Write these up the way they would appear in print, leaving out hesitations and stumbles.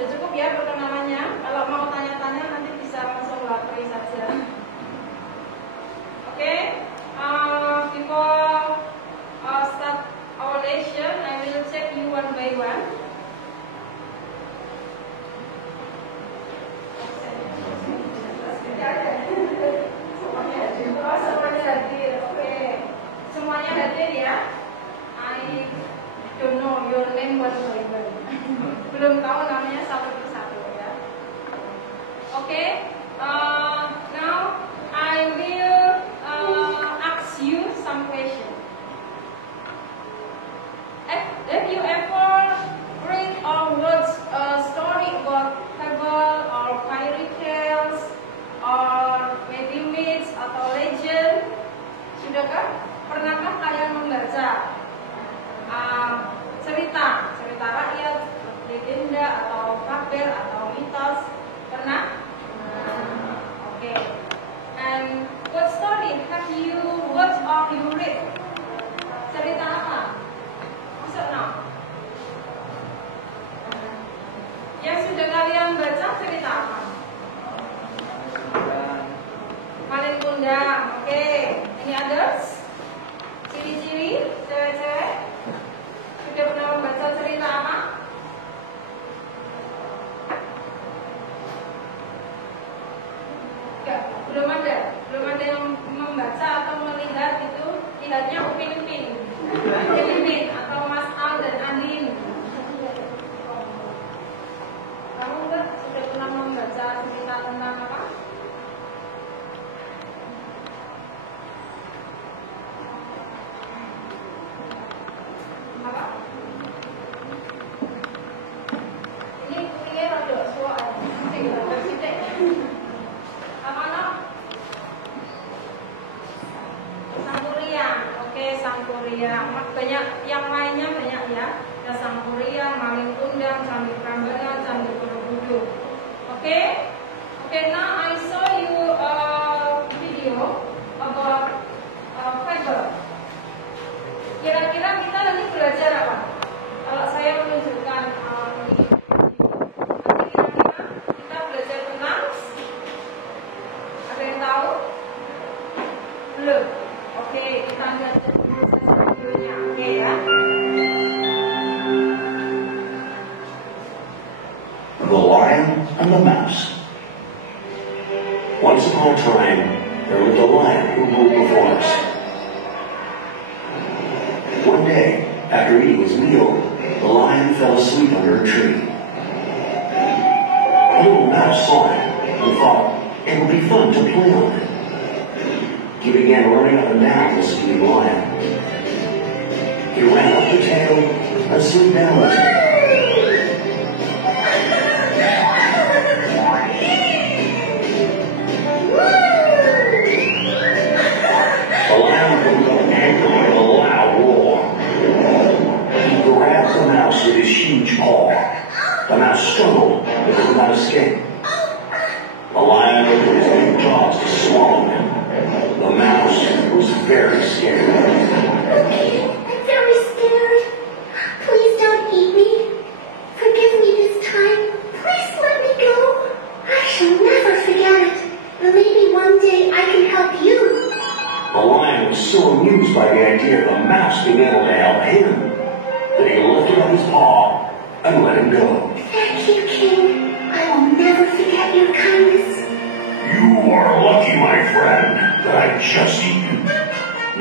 Sudah cukup ya perkenalannya. Kalau mau tanya-tanya nanti bisa langsung lapori saja. Oke, before start our lesson, I will check you one by one. Semuanya hadir ya. I don't know your name one by one. Belum tahu namanya satu persatu ya. Oke, now I will ask you some question. Have you ever read or watched a story about fable or fairy tales or maybe myths atau legend? Sudahkah? Pernahkah kalian membaca cerita rakyat, legenda atau fabel atau mitos? Pernah? Okay. And what story have you watched or you read? Cerita apa? Masuk no? Yang sudah kalian baca cerita apa? Malin Kundang. Oke. Any others? Ciri-ciri cewek-cewek sudah pernah membaca cerita apa? Enggak, belum ada yang membaca atau melihat itu. Lihatnya Upin Ipin atau Mas Al dan Andin. Kamu enggak sudah pernah membaca cerita tentang apa? Apa? Ini rada soal. Apa no? Sangkuriang. Oke, Sangkuriang. Banyak yang lainnya banyak ya. Ada Sangkuriang, Malin Kundang, Candi Prambanan, Candi Borobudur. Oke, now I show you a video about fable. Kira-kira kita nanti belajar apa? Kalau saya menunjukkan nanti kira-kira kita belajar tentang, ada yang tahu? Belum? Oke, kita belajar dulu videonya. Oke ya. The Lion and the Mouse. Once upon a time, there lived a lion who ruled the forest. One day, after eating his meal, the lion fell asleep under a tree. A little mouse saw him and thought it would be fun to play on it. He began running up and down the sleeping lion. He ran up the tail and slid down the tail. The lion woke up angrily with a loud roar. He grabbed the mouse with his huge paw. The mouse struggled but could not escape. The lion opened his big jaws to swallow him. The mouse was very scared. I'm very scared. Please don't eat me. Forgive me this time. Please let me go. I shall never forget it. Maybe one day I can help you. The lion was so amused by the idea of a mouse being able to help him that he lifted up his paw and let him go. Thank you, King. I will never forget your kindness. You are lucky, my friend, that I just eat you.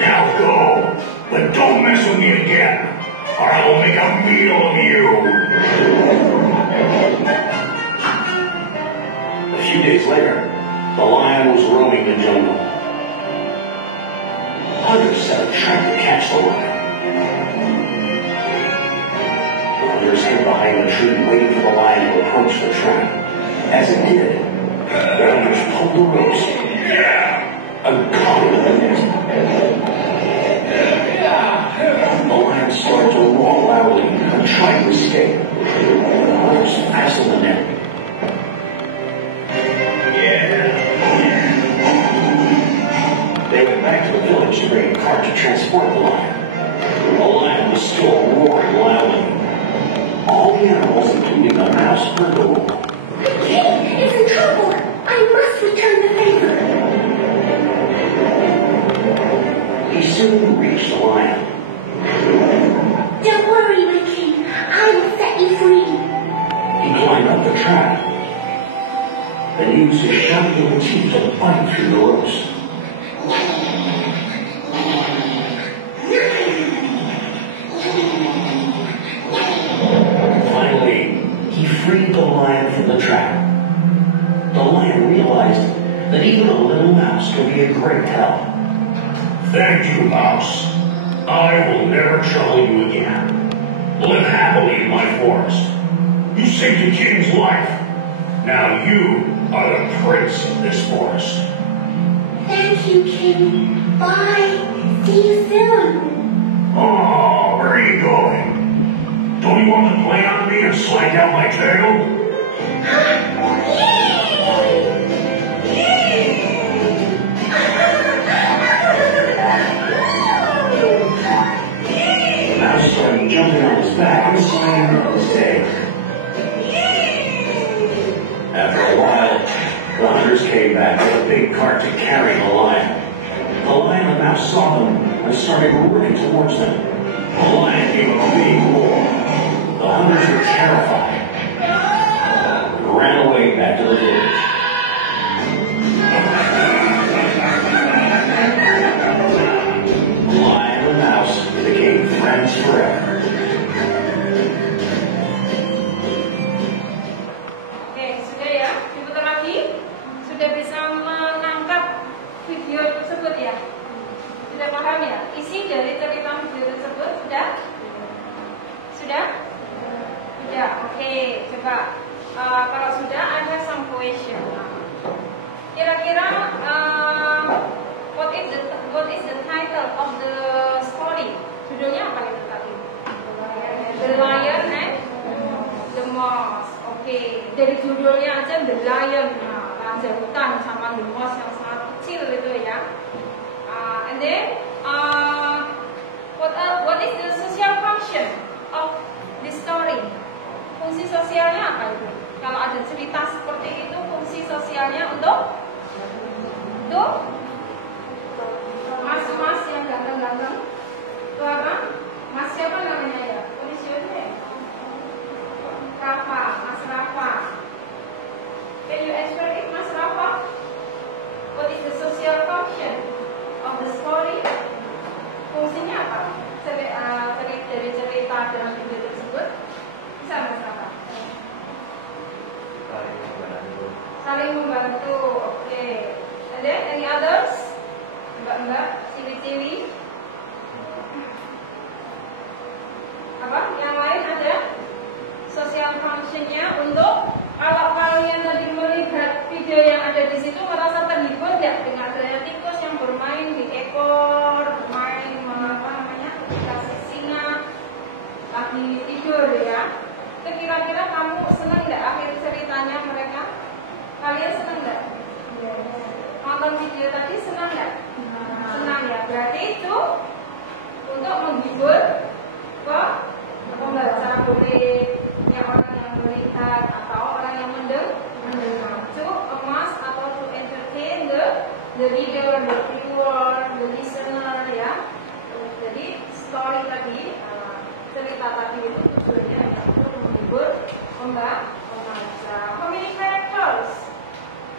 Now go, but don't mess with me again, or I will make a meal of you. A few days later, the lion was roaming the jungle. Hunters set a trap to catch the lion. The hunters hid behind the tree, waiting for the lion to approach the trap. As it did, the hunters pulled the ropes and caught him in the net. The lion started to roar loudly and tried to escape. The hunters fastened the net. They went back to the village to bring a cart to transport the lion. The lion was still roaring loudly. All the animals, including the mouse, tunnel. The king is in trouble. I must return the favor. He soon reached the lion. Don't worry, my king. I will set you free. He climbed up the trap, then used his sharp little teeth to bite through the ropes. Finally, he freed the lion from the trap. The lion realized that even a little mouse could be a great help. Thank you, Mouse. I will never trouble you again. Live happily in my forest. You saved the king's life. Now you are the prince of this forest. Thank you, king. Bye. See you soon. Oh, where are you going? Don't you want to play on me and slide down my tail? The mouse started jumping on his back and sliding on his tail. After a while, the hunters came back with a big cart to carry the lion. The lion and the mouse saw them and started running towards them. The lion gave a big roar. The hunters were terrified and ran away back to the village. The lion and the mouse became friends forever. Oke, sudah ya, diputar lagi. Sudah bisa menangkap video tersebut ya? Sudah paham ya? Isi dari cerita video tersebut sudah? Sudah? Sudah, oke, coba. Kalau sudah, ada some question. Kira-kira what is the title of the story? Judulnya apa itu tadi? The Lion and the Mouse. Oke, dari judulnya aja The Lion, raja hutan, sama The Mouse yang sangat kecil itu ya. And then what is the social function of this story? Fungsi sosialnya apa itu? Kalau ada cerita seperti itu, fungsi sosialnya untuk mas-mas yang ganteng-ganteng. Itu apa? Mas siapa namanya ya? Polisinya? Rafa, Mas Rafa. Can you explain it, Mas Rafa? What is the social function of the story? Fungsinya apa? Dari cerita dalam video tersebut bisa Mas Rafa? Saling membantu. Oke. And then any others? Mbak-mbak, ciwi-ciwi. Apa? Yang lain ada? Social functionnya untuk kalau kalian tadi melihat video yang ada di situ merasa terhibur ya dengan adanya tikus yang bermain di ekor, bermain apa namanya dikasih singa lagi tidur ya. Kira-kira kamu senang nggak akhir ceritanya mereka? Kalian senang nggak? Nonton video tadi senang nggak? Senang ya. Berarti itu untuk menghibur pembaca boleh yang orang yang melihat atau orang yang mendengar. To emas atau to entertain the reader, the viewer, the listener ya. Jadi story tadi, cerita tadi itu tujuannya hanya untuk menghibur pembaca. How many characters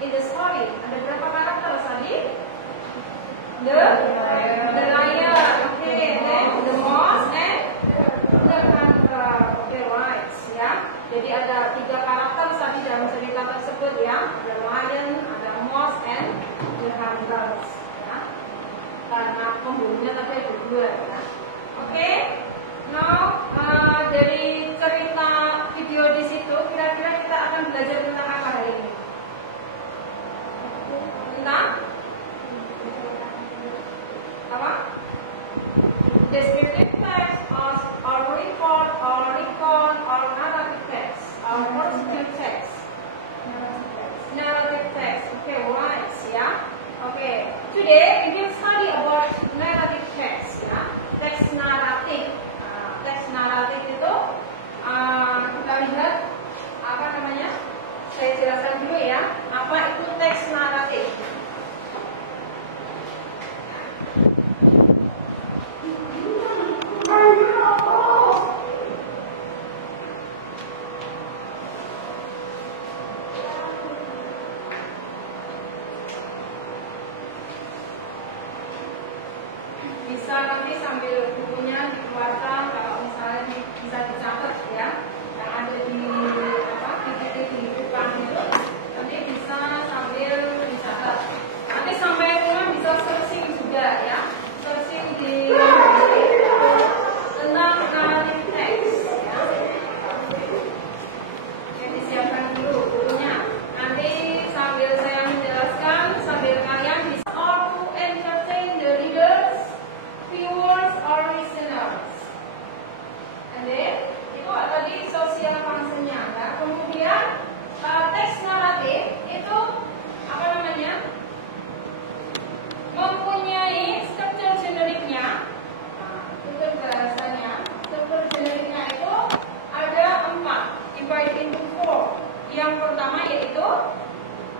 in the story? Ada berapa karakter tadi? The lion, okay, then the mouse and the hunter. Okay, right, ya. Jadi ada 3 karakter tadi dalam cerita tersebut ya. Ada lion, ada mouse and the hunters. Ya. Karena pembunuhnya tadi ada 2 ya. Oke. Now dari cerita video di situ kira-kira kita akan belajar tentang apa hari ini? Tentang apa? Descriptive text or report or recon or narrative text or positive text. Narrative text. Okay, right, ya. Okay. Today we will study about narrative text, ya. Teks naratif. Teks naratif itu kita lihat apa namanya? bisa nanti sambil bukunya dikeluarkan kalau misalnya bisa dicatat ya, yang ada di titik di depan itu nanti bisa sambil dicatat. Nanti sampai rumah bisa searching juga ya, searching di tentang narrative text ya. Yang disiapkan dulu bukunya. Nanti sambil saya menjelaskan, sambil kalian bisa to entertain the readers, viewers or listeners. And then itu tadi social function-nya ya. Kemudian teks naratif itu apa namanya? Mempunyai struktur generiknya. Itu bahasanya. Struktur generiknya itu ada 4, divide into 4. Yang pertama yaitu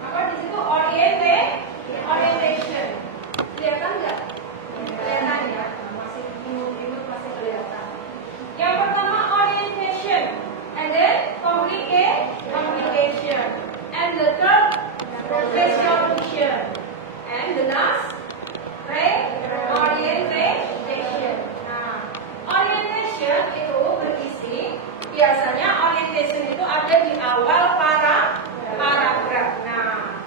apa di situ orientation. Kelihatan nggak? Kelihatan ya. Masih imut masih kelihatan. Yang pertama orientation, and then communication, and the third resolution, and the last orientation. Nah, orientation itu berisi biasanya orientation itu ada di awal paragraf. Nah,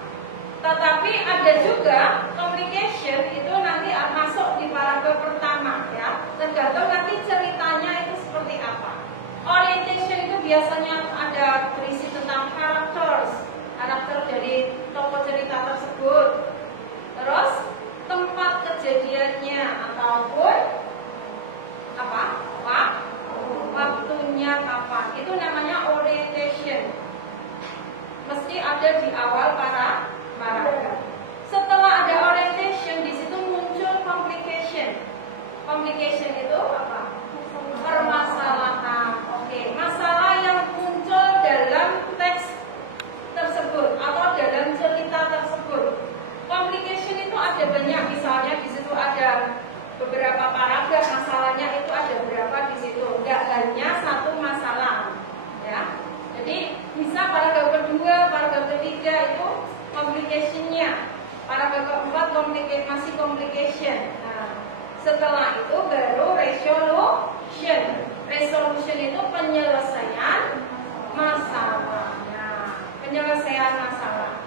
tetapi ada juga communication itu nanti masuk di paragraf pertama ya. Tergantung nanti ceritanya itu seperti apa. Orientation itu biasanya ada berisi tentang karakter dari tokoh cerita tersebut. Terus tempat kejadiannya ataupun apa? Waktunya kapan. Itu namanya orientation. Mesti ada di awal paragraf. Setelah ada orientation, di situ muncul complication. Complication itu apa? Permasalahan. Oke, masalah yang muncul dalam teks tersebut atau dalam cerita tersebut. Complication itu ada banyak, misalnya di situ ada beberapa paragraf, masalahnya itu ada berapa di situ. Tidak hanya satu masalah, ya. Jadi bisa paragraf kedua, paragraf ketiga itu complication-nya. Paragraf keempat masih complication. Nah, setelah itu baru resolution. Resolution itu penyelesaian masalah. Nah, penyelesaian masalah.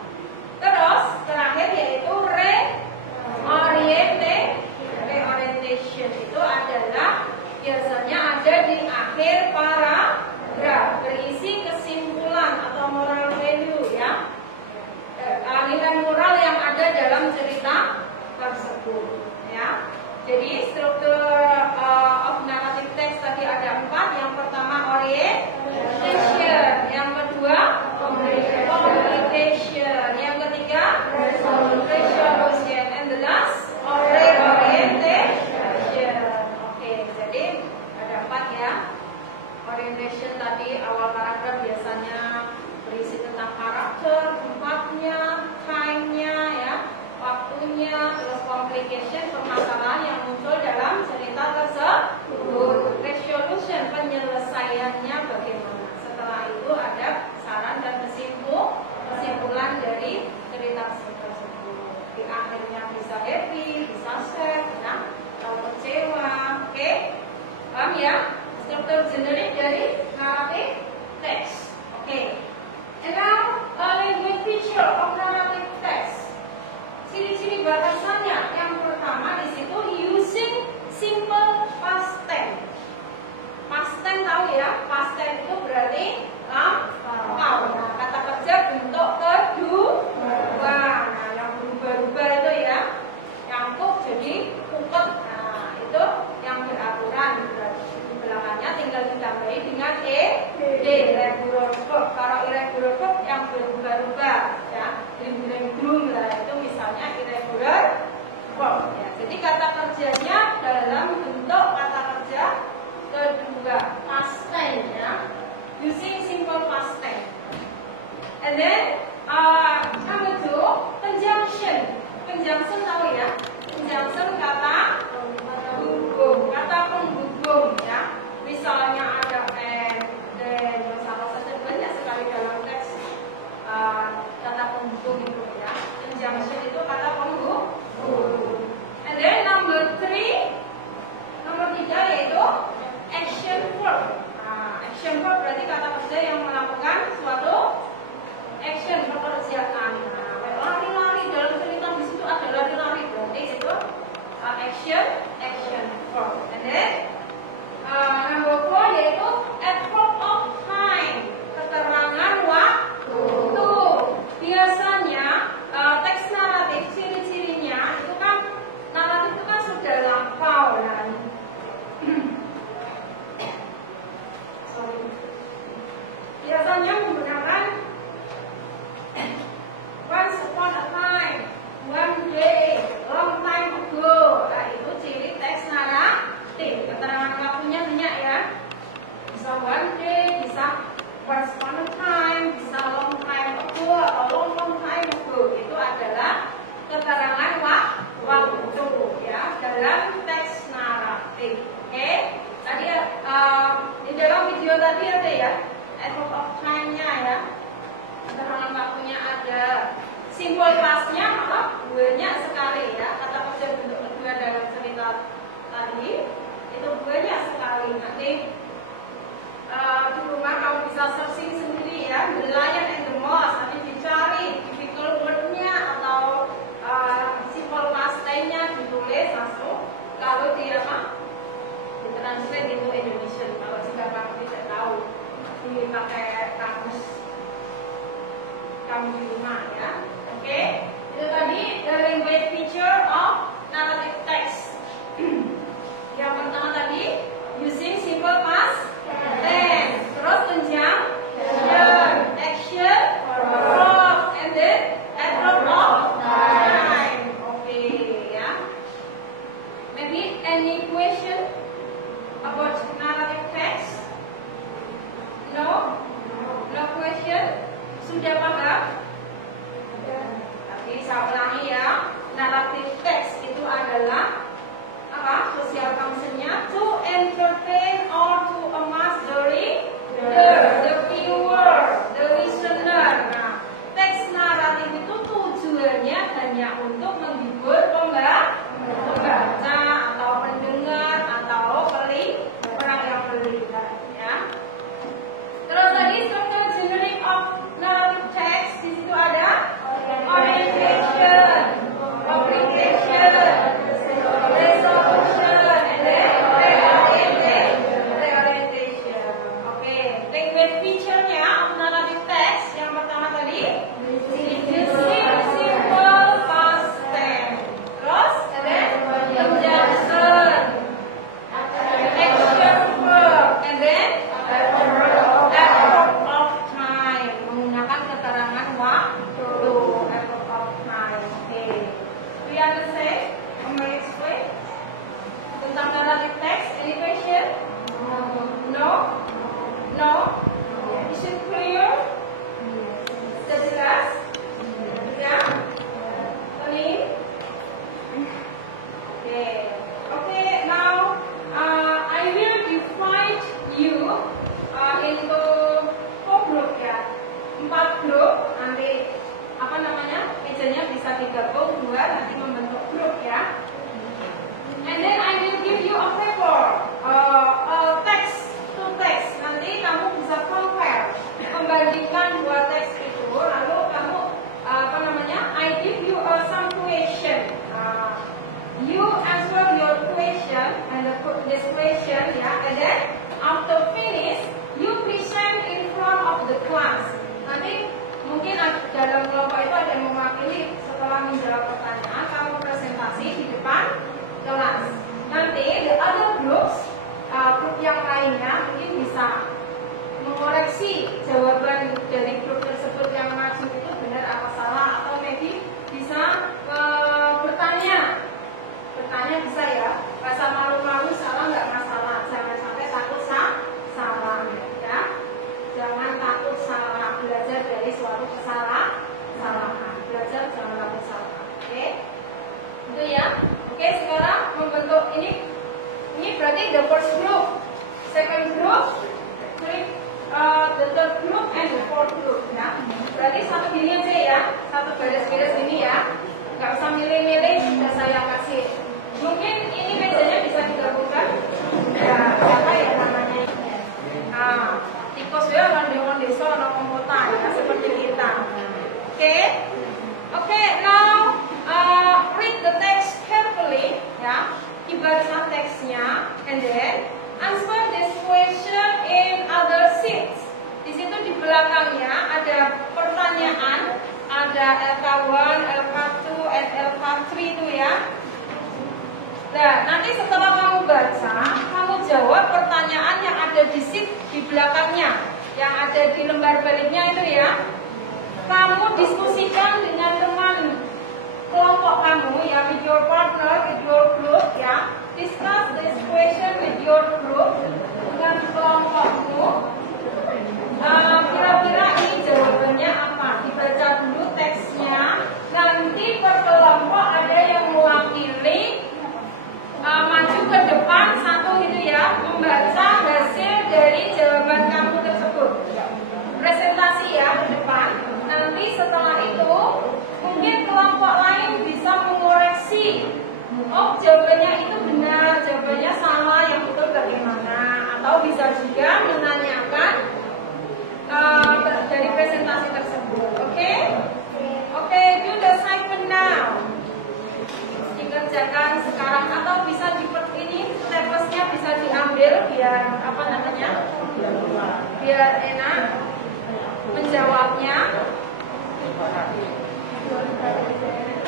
Terus terakhir yaitu reorientation itu adalah biasanya ada di akhir paragraf, berisi kesimpulan atau moral value ya, nilai moral yang ada dalam cerita tersebut ya. Jadi struktur of narrative text tadi ada 4. Yang pertama orientation, yang kedua communication, yang ketiga resolution, and the last reorientation. Oke, jadi ada 4 ya. Orientation tadi awal paragraf biasanya berisi tentang karakter, tempatnya, time-nya ya, waktunya. Terus complication, permasalahan yang muncul dalam cerita tersebut. Resolution, penyelesaiannya bagaimana. Setelah itu ada saran dan kesimpulan dari cerita tersebut. Di akhirnya bisa happy, bisa sad, ya, atau kecewa. Oke, paham ya? Struktur generik dari narrative text. Oke. And now, language feature of narrative text. Ciri-ciri batasannya yang pertama di situ using simple past tense. Past tense tahu ya? Past tense itu berarti lampau. Nah, kata kerja bentuk kedua. Nah, yang berubah-ubah itu ya, yang kuk jadi kuket. Nah, itu yang beraturan. Di belakangnya tinggal ditambahi dengan irregular verb. Kalau irregular verb yang berubah-ubah ya, belum lah, itu misalnya irregular verb ya. Jadi kata kerjanya dalam bentuk kata kerja kedua, past tense ya, using simple past tense. And then number 2, conjunction. Conjunction tahu ya? Conjunction kata penghubung, ya. Misalnya ada and, then, salah saja banyak sekali dalam teks kata penghubung itu ya. Conjunction itu kata penghubung. And then number 3, ada. Simbol pastnya malah banyak sekali ya. Kata kerja bentuk kedua dalam cerita tadi itu banyak sekali. Nanti di rumah kamu bisa searching sendiri ya. The Lion and the Mouse. Nanti dicari difficult word-nya atau simbol past lainnya ditulis langsung. Kalau di translate into Indonesian. Kalau jika kamu tidak tahu, dipakai kamus kamu di rumah ya. Oke, itu tadi the language feature of narrative text. Yang pertama tadi using simple past tense. Terus tunjang action, verb, and then adverb of time. Oke ya. Maybe any question about narrative text? No? No question? Sudah paham? Tapi saya ulangi ya. Narrative text itu adalah apa? Social functionnya to entertain or to amass the reader, the viewer, the listener. Nah, teks naratif itu tujuannya hanya untuk menghibur pembaca atau pendengar atau orang yang melihat ya. Terus tadi struktur generic of narrative text di situ ada orientation, publication, resolution, and then reorientation. Oke, language feature-nya of narrative text yang pertama tadi using simple past tense. Terus ada conjunction, action verb, and then adverb of time, menggunakan keterangan waktu, adverb of time. Oke, do you understand? Am I explain tentang narrative text? Any question? No? No? Is it clear? Sudah jelas? Ya? Tony? Okay, now I will divide you into 4 group ya, 4 grup. Nanti apa namanya mejanya bisa digabung 2 nanti membentuk grup ya. And then I will give you a paper, text to text. Nanti kamu bisa compare, membandingkan 2 teks itu. Lalu kamu apa namanya? I give you some question. You answer your question and this question ya, and then after finish you present in front of the class. Nanti mungkin dalam kelompok itu ada yang mewakili. Setelah menjawab pertanyaan kamu presentasi di depan kelas. Nanti the other groups, grup yang lainnya mungkin bisa mengoreksi jawaban dari grup tersebut yang maju itu benar apa salah, atau maybe bisa bertanya bisa ya, rasa malu-malu salah nggak masalah, jangan sampai takut salah ya, jangan takut salah, belajar dari suatu kesalahan, belajar jangan takut salah. Oke, itu ya. Oke, sekarang membentuk ini berarti the first group, second group, the third group, and the fourth group ya. Berarti satu gini aja ya, satu garis-garis ini ya, nggak usah milih-milih, sudah saya kasih. Mungkin ini mejanya bisa digabungkan ya, apa ya namanya, tikus ya, londe-londe so, komputer ya, seperti kita. Oke, now read the text carefully ya, dibaca teksnya, and then answer this question in other sheets. Di situ di belakangnya ada pertanyaan, ada LK1, LK2, and LK3 itu ya. Nah, nanti setelah kamu baca, kamu jawab pertanyaan yang ada di sheet di belakangnya, yang ada di lembar baliknya itu ya. Kamu diskusikan dengan teman kelompok kamu ya, with your partner, with your group ya. Discuss this question with your group, dengan kelompokmu. Kira-kira ini jawabannya apa? Dibaca dulu teksnya. Nanti per kelompok ada yang mewakili, maju ke depan satu gitu ya, membaca hasil dari jawaban kamu tersebut. Presentasi ya ke depan. Nanti setelah itu juga menanyakan dari presentasi tersebut. Oke? Oke, do the assignment now. Dikerjakan sekarang atau bisa ini stepsnya bisa diambil biar apa namanya? Biar enak menjawabnya.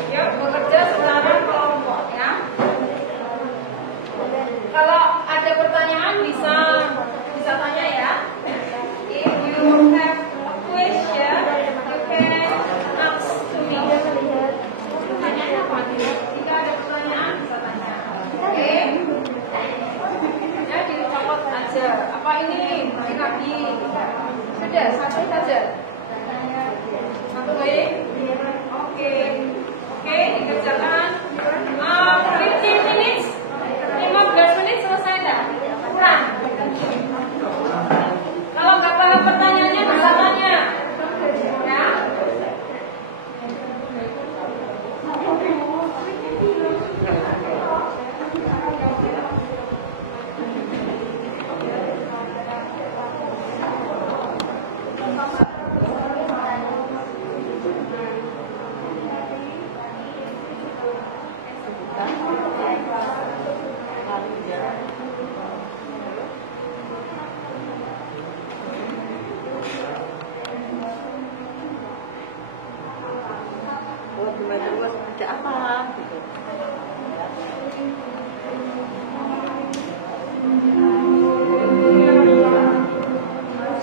Yuk, bekerja secara kelompok ya. Kalau ada pertanyaan bisa tanya ya. If you have a question, you can ask to me. Pertanyaannya apa? Jika ada pertanyaan bisa tanya. Oke? Ya, dicopot aja. Apa ini? Balik lagi. Sudah, satu saja. Satu lagi. Oke. Oke, dikerjakan. 15 minutes. 15 menit selesai enggak? Kurang. Kalau nggak paham pertanyaannya bisa tanya. Ya.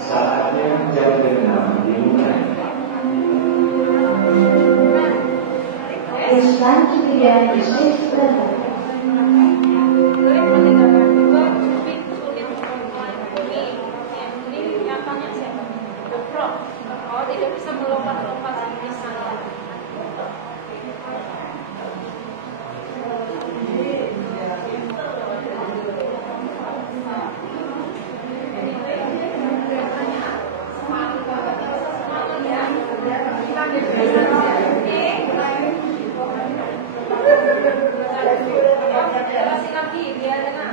Saatnya jam 6 dimulai. It's time to begin the sixth level. Ini nyatanya siapa? The Frog. Oh, tidak bisa melompat-lompat di sana. Jelasin lagi biar enak.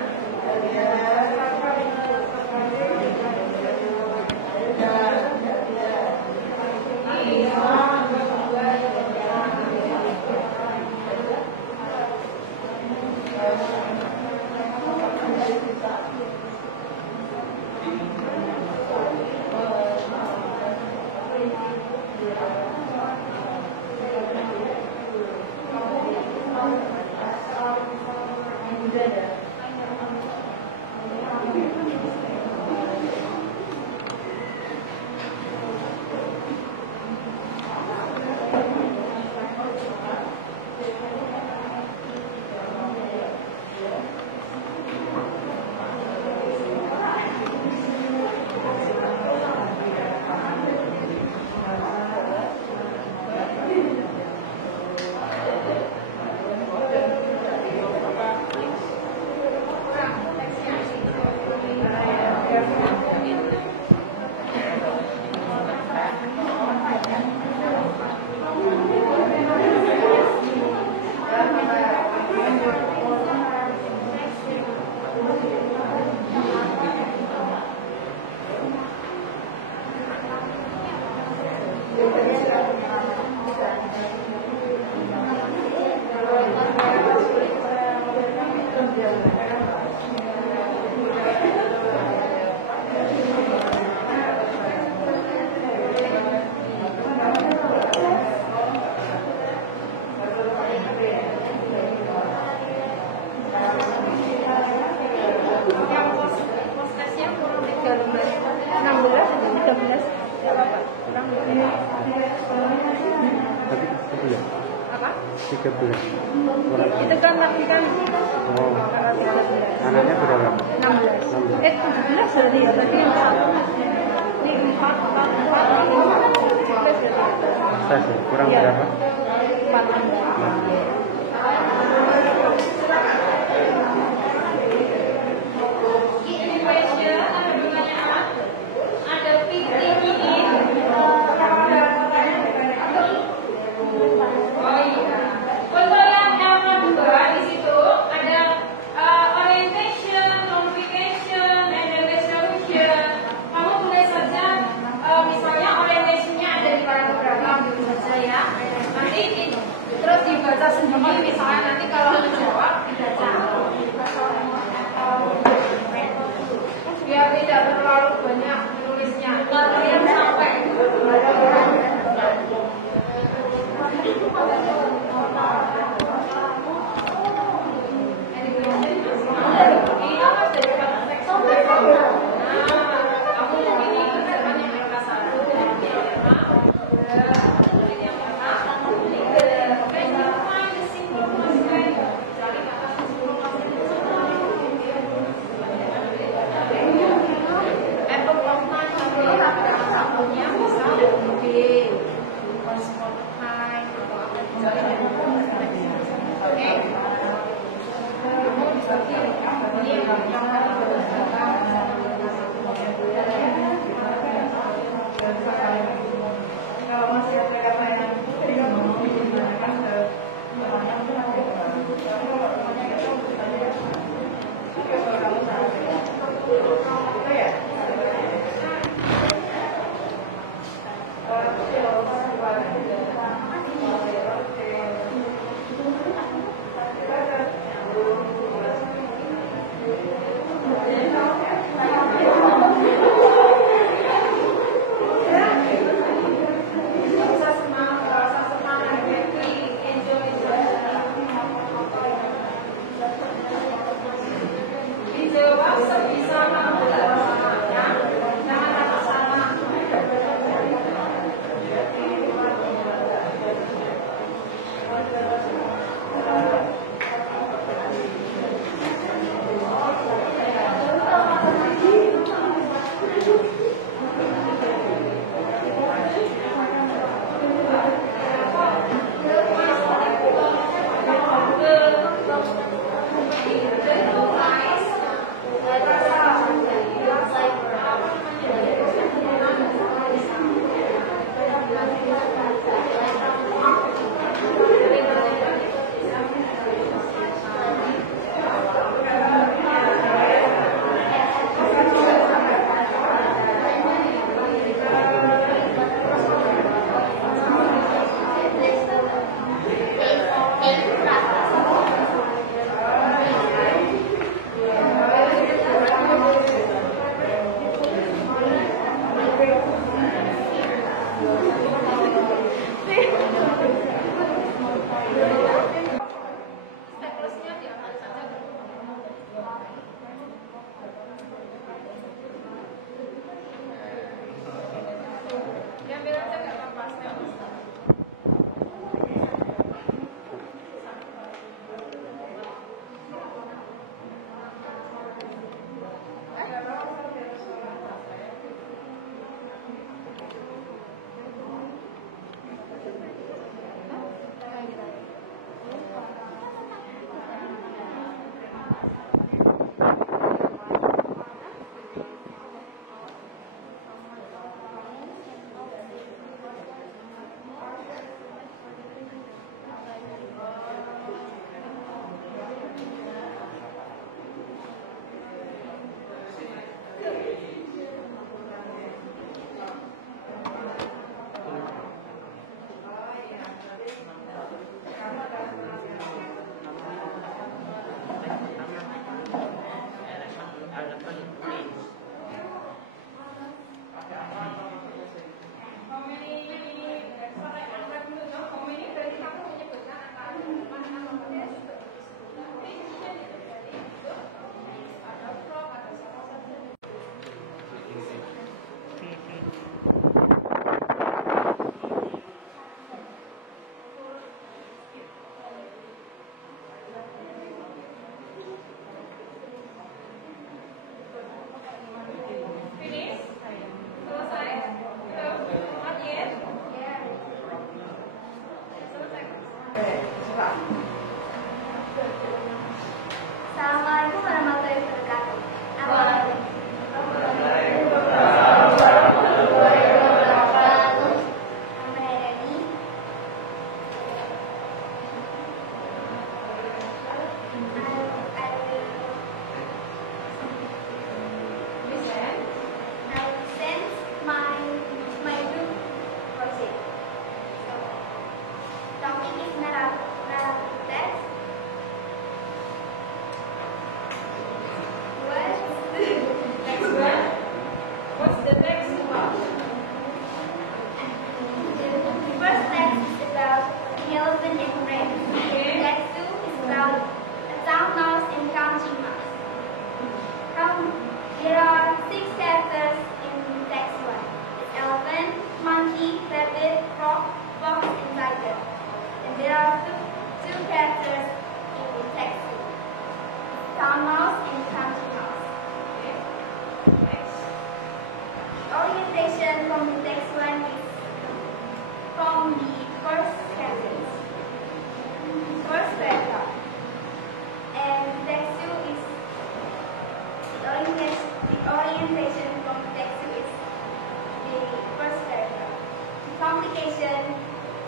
Itu kan lagi kan. Oh. Kalau 13. Anaknya berapa? 16. 17 berarti ya. Berarti ini 4 Saya kurang Iya. berapa? 4. Question, ada pertanyaan? Ada PPT. Oh iya. Untuk yang L2 di situ ada orientation, communication, and then resolution. terus dibaca sendiri, misalnya nanti kalau dijawab dibaca. Biar tidak terlalu banyak menulisnya. Kalian sampai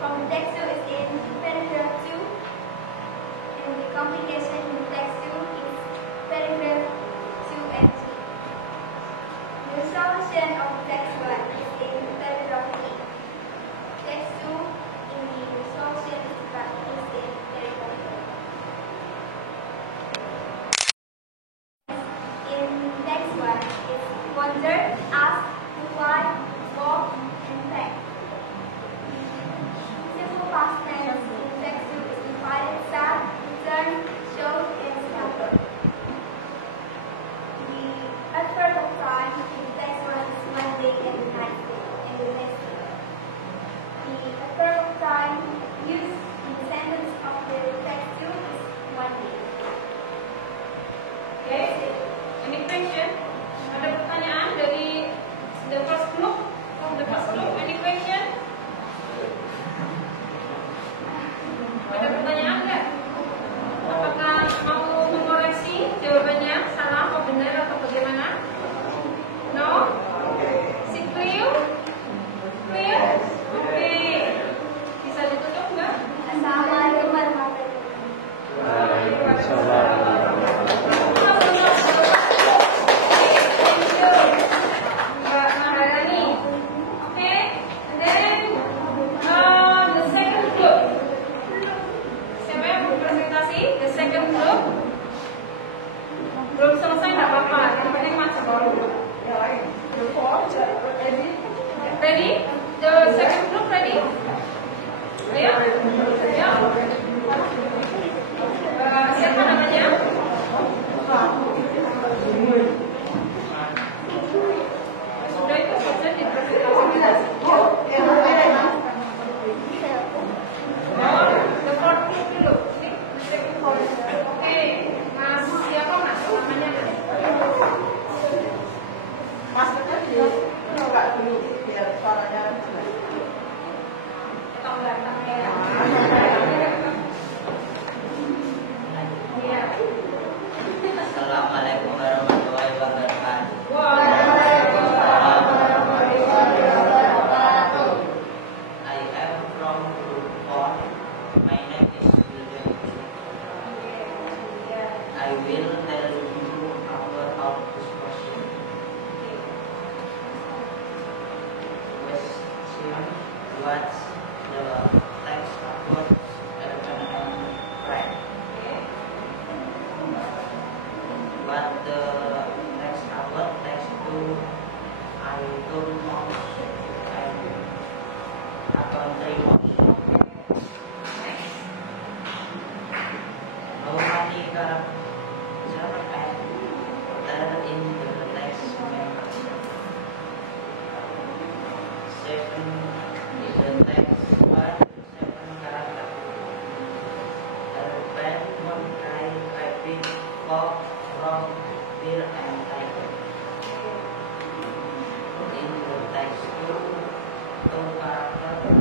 of the text 2 is in paragraph 2, and the complication in the text 2 is paragraph 2 and 3. The resolution of the text 1 is in paragraph 3. Text 2 in the resolution is in paragraph 3. In text 1 is wonder, ask, why, walk, and thank. Simple past tense in text 2 is invited, sat, return, showed, and scattered. The adverb of time in text 1 is one day and the next day. The adverb of time used in the sentence of the text 2 is one day. Okay. Any question? Ada pertanyaan dari the first group? From the first group, any question? Ada pertanyaan nggak? Apakah mau mengoreksi jawabannya salah atau benar atau bagaimana? No? Is it clear? Clear? Oke. Bisa ditutup nggak? Assalamualaikum warahmatullahi wabarakatuh. Mbak Maharani. Okay, and then the second group. Siapa yang mau presentasi? The second group. Belum selesai nggak apa-apa. Yang penting masih baru. Ready? The second group ready? Ayo. Ayo. Siapa namanya? Sudah itu saja di presentasi. The fourth group dulu. Ini second group. Oke, Mas siapa Mas? Namanya? Mas enggak dulu biar suaranya jelas. Atau enggak ya? Iya. Assalamualaikum warahmatullahi wabarakatuh. I am from Group 4. My name is William. I will tell you about this question. What's the text about elephant and crab? What the text about text to I don't know and a country was. How many characters are in the text member? 7 in the text, but 7 characters. Elephant, monkey, rabbit, fox, frog, deer, and tiger. In the text 2 characters,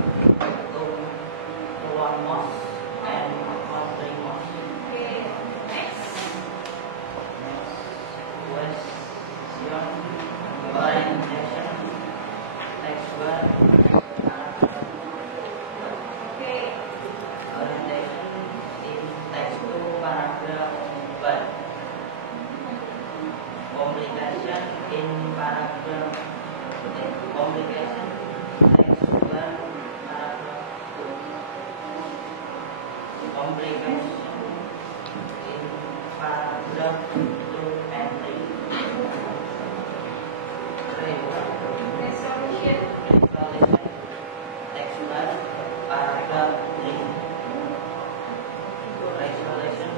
one mouse and country mouse. Okay, next. Question orientation. Next one. Okay. Orientation in text 2 paragraph 1. Complication in paragraph. Complication text 1 paragraph 2. Complication in paragraph 2 and 3. Resolution. Resolution text 1 paragraph 3. Resolution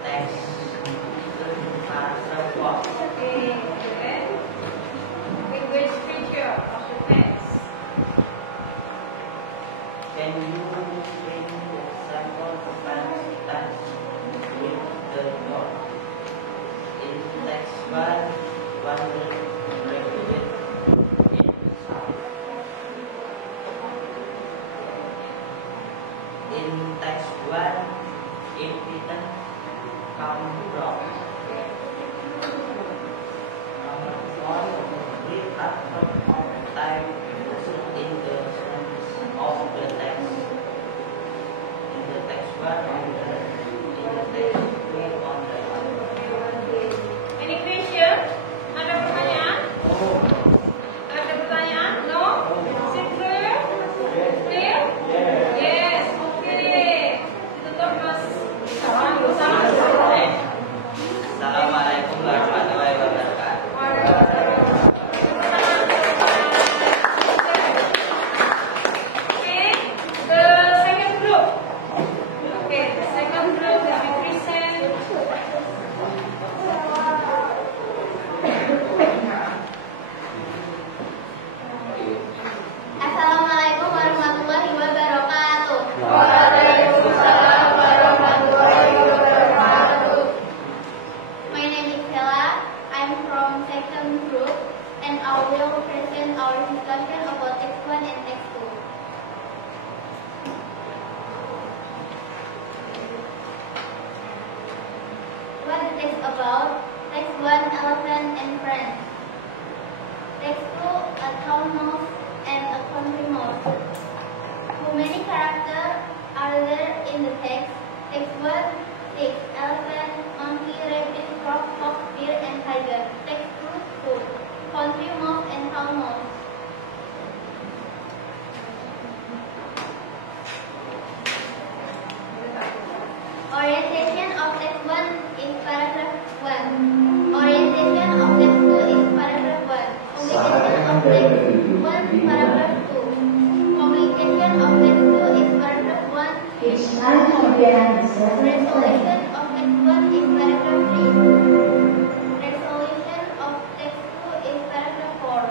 text 2 paragraph 4. Okay, good. Language feature of the text. Can you bring the sample sentence with the dot? In text 1, one will repeat in sound. In text 1, it didn't come from. Number 4, read up of time in the sense of the text. Any question? Ada pertanyaan? Ada pertanyaan? No? Is it clear? Clear? Yes. Okay. Ditutup Mas. Assalamualaikum warahmatullahi wabarakatuh. Okay. The second group. Okay. The second group that we present. Assalamualaikum warahmatullahi wabarakatuh. Waalaikumsalam warahmatullahi wabarakatuh. My name is Hela. I'm from second group, and I will present our discussion about text 1 and text 2. What the text about? Text 1, elephant and friends. Text 2, a town mouse and a country mouse. How many characters are there in the text? Text 1, 6, elephant, monkey, rabbit, frog, fox, deer, and tiger. Text 2, 2, country mouse and town mouse. Orientation of text 1 is paragraph 1. Orientation of text 2 is paragraph 1. Communication of text 1, paragraph 2. Communication of text 2 is paragraph 1. Resolution of text 1 is paragraph 3. Resolution of text 2 is paragraph 4.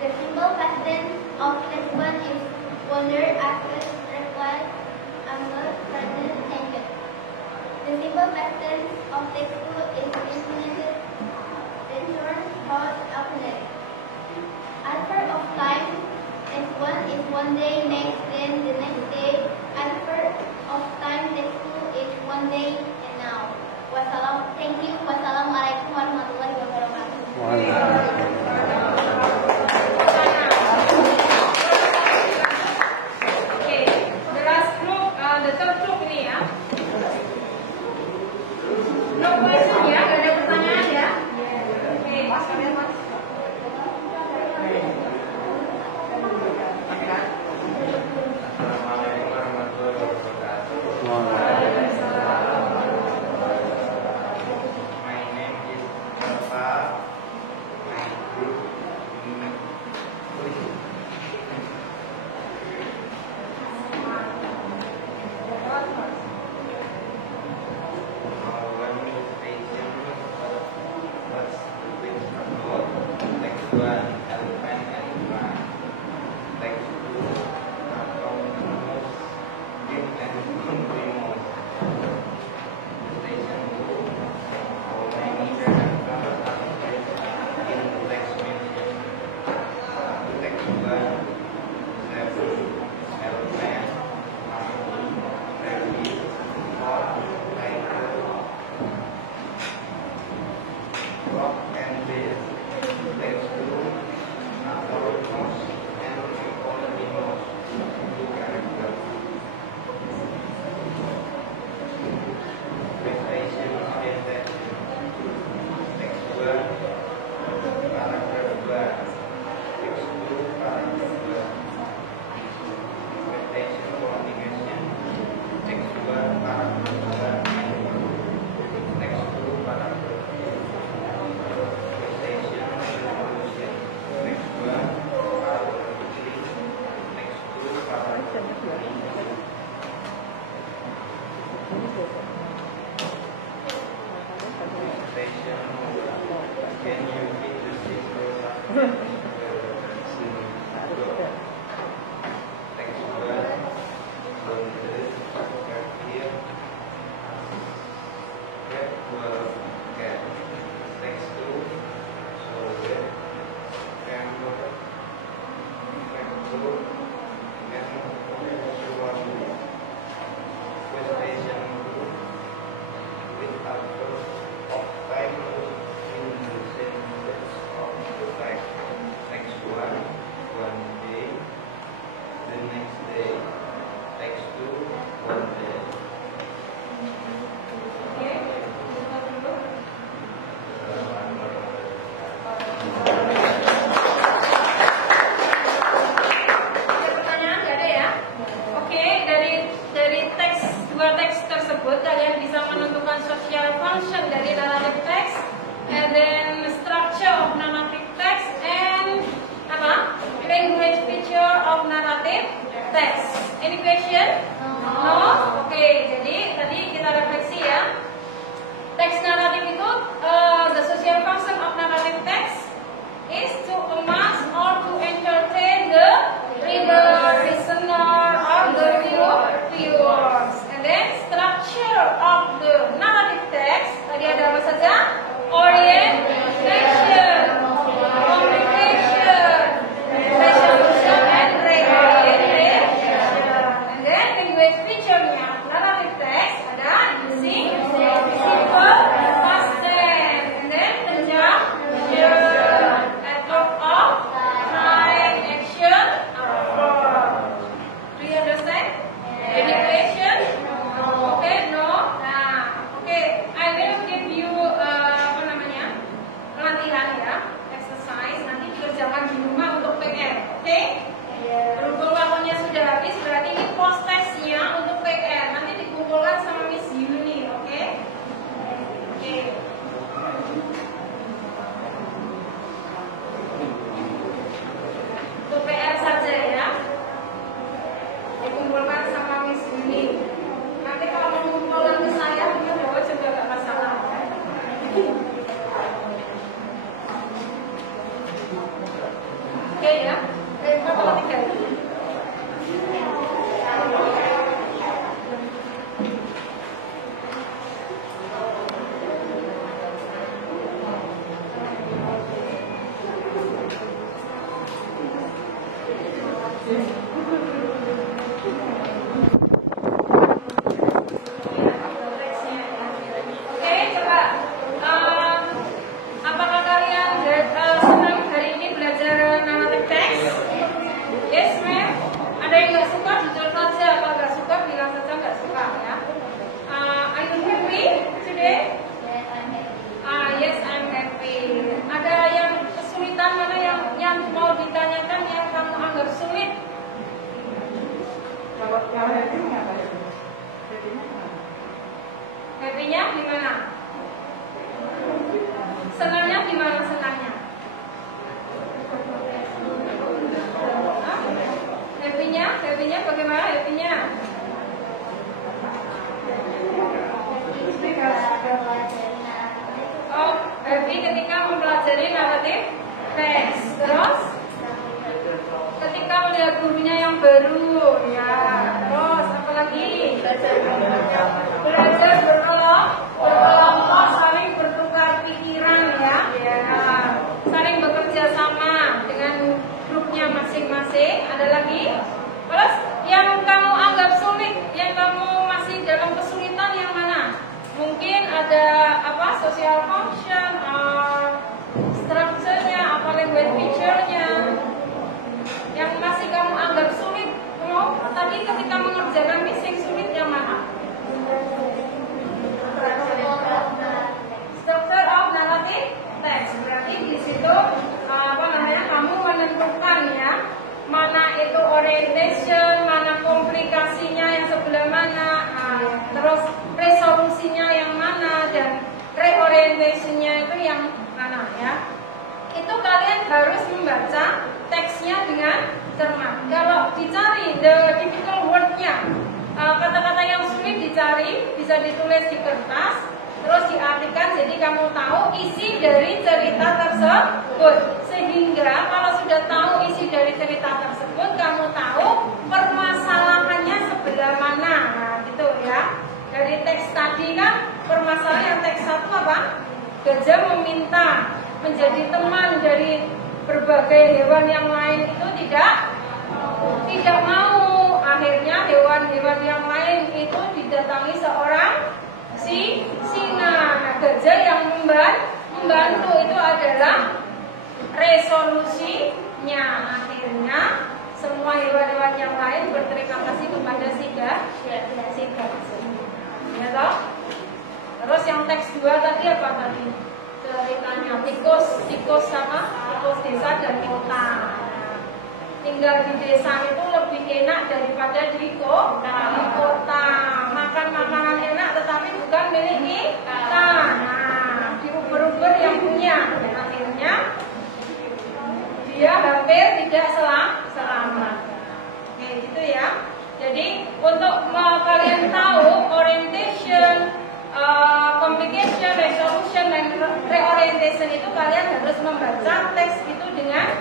The simple past tense of text 1 is wonder, asked, replied, anger, threatened, thanked. The simple past tense of text 2 is infinitive, return, thought, appeared. Adverb of time, text 1 is one day, next, then, the next day. Adverb of time, text 2 is one day and now. Thank you. Wassalamualaikum warahmatullahi wabarakatuh. Okay, the last group, the third group ini ya. No question ya, gak ada pertanyaan ya. Oke, Mas kalian Mas. Assalamualaikum warahmatullahi wabarakatuh. My name is Alfa. My group one illustration. What's the which about? Text 1, elephant and man. Text 2, mouse, game and country mouse. Illustration 2, how many characters are there in the text mentioned? Text 1, 7, elephant, monkey, rabbit, frog, tiger, rock and bear. Text 2, apple, mouse, and equality mouse. 2 characters. Presentation orientation. Text 1, paragraph 1. Text 2, paragraph 1. Presentation coordination. Text 1, paragraph 1. Text 2, paragraph 2. Presentation resolution. Text 1, paragraph 3. Text 2, paragraph 3. Presentation. Can you read the sequel of text 1, here, red will get text 2, so red, camber, text 2, then presentation with output of time in the sentence of the text. Text 1, one day. text. Any question? No? Oke, jadi tadi kita refleksi ya. Text naratif itu, the social function of narrative text is to amass or to entertain the reader, listener, or the viewers. And then structure of the narrative text tadi ada apa saja? Orientation, communication, resolution, and reorientation. And then language feature-nya narrative text ada using simple past tense, and then conjunction, adverb of time, action, verb. Do you understand? Any question? Okay, no. Nah, okay. I will give you pelatihan ya, exercise. Nanti dikerjakan di rumah untuk PR. Oke? Berhubung waktunya sudah habis, berarti ini post testnya untuk PR. Nanti dikumpulkan sama Miss Yuni, oke? Oke. Untuk PR saja ya. Dikumpulkan sama Miss Yuni. Nanti kalau mau mengumpulkan ke saya, itu bawa juga gak masalah. Oke ya. Kalau tiga. Happy-nya di mana? Senangnya di mana senangnya? Happy-nya bagaimana happy-nya? Oh, happy ketika mempelajari narrative text. Terus ketika melihat gurunya yang baru, ya. Terus apa lagi? Belajar berkelompok, saling bertukar pikiran ya. Saling bekerja sama dengan grupnya masing-masing. Ada lagi? Terus yang kamu anggap sulit, yang kamu masih dalam kesulitan yang mana? Mungkin ada apa? Social function, structure-nya, apa language feature-nya yang masih kamu anggap sulit. Tadi ketika mengerjakan missing sulit yang mana? Structure of narrative text. Berarti di situ kamu menentukan ya, mana itu orientation, mana komplikasinya yang sebelah mana, terus resolusinya yang mana, dan reorientationnya itu yang mana ya. Itu kalian harus membaca teksnya dengan cermat. Kalau dicari the difficult word-nya, kata-kata yang sulit dicari, bisa ditulis di kertas, terus diartikan, jadi kamu tahu isi dari cerita tersebut. Sehingga kalau sudah tahu isi dari cerita tersebut, kamu tahu permasalahannya sebelah mana. Nah, gitu ya. Dari teks tadi kan permasalahan yang teks satu apa? Gajah meminta menjadi teman dari berbagai hewan yang lain itu tidak mau. Akhirnya hewan-hewan yang lain itu didatangi seorang singa. Nah, gajah yang membantu itu adalah resolusinya. Akhirnya semua hewan-hewan yang lain berterima kasih kepada si gajah. Ya toh? Terus yang teks 2 tadi apa tadi? Ceritanya tikus desa dan kota. Tinggal di desa itu lebih enak daripada di kota. Makan makanan enak tetapi bukan milik kita. Nah, diuber-uber yang punya. Dan akhirnya dia hampir tidak selamat. Oke, gitu ya. Jadi untuk kalian tahu orientation, communication, resolution, dan reorientation itu kalian harus membaca teks itu dengan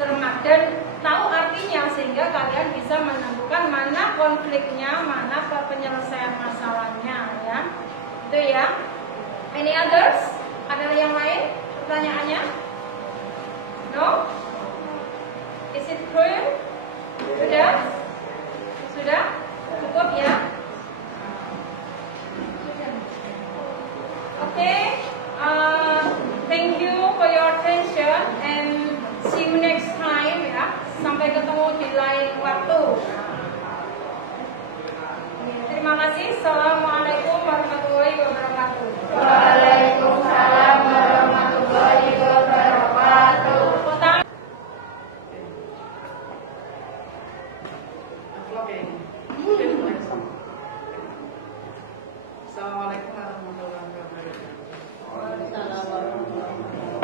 cermat dan tahu artinya sehingga kalian bisa menentukan mana konfliknya, mana penyelesaian masalahnya ya. Itu ya. Any others? Ada yang lain pertanyaannya? No? Is it clear? Sudah? Sudah? Cukup ya? Okay. Thank you for your attention and see you next time ya. Sampai ketemu di lain waktu. Terima kasih. Assalamualaikum warahmatullahi wabarakatuh. Waalaikumsalam warahmatullahi wabarakatuh. Assalamualaikum warahmatullahi wabarakatuh.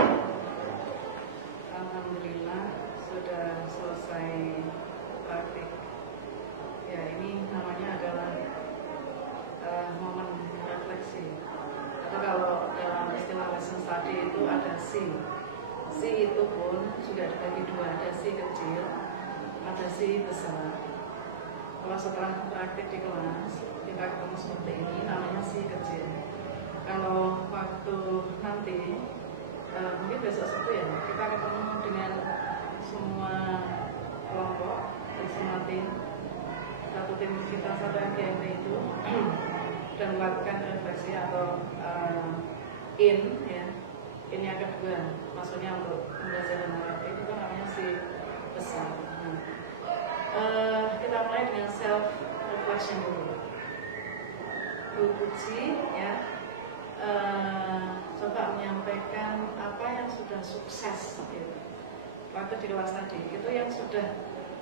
Alhamdulillah sudah selesai praktik. Ya, ini namanya adalah momen refleksi. Atau kalau dalam istilah lesson study itu ada C. C itu pun juga dibagi dua, ada C kecil, ada C besar. Kalau setelah praktik di kelas kita ketemu seperti ini, namanya C kecil. Kalau waktu nanti mungkin besok Sabtu ya, kita ketemu dengan semua kelompok, semua tim, satu tim kita satu MGMT itu dan melakukan refleksi atau in yang kedua, maksudnya untuk pembelajaran naratif itu namanya C besar. Kita mulai dengan self reflection dulu. Bu Puji ya, coba menyampaikan apa yang sudah sukses gitu. Waktu di kelas tadi itu yang sudah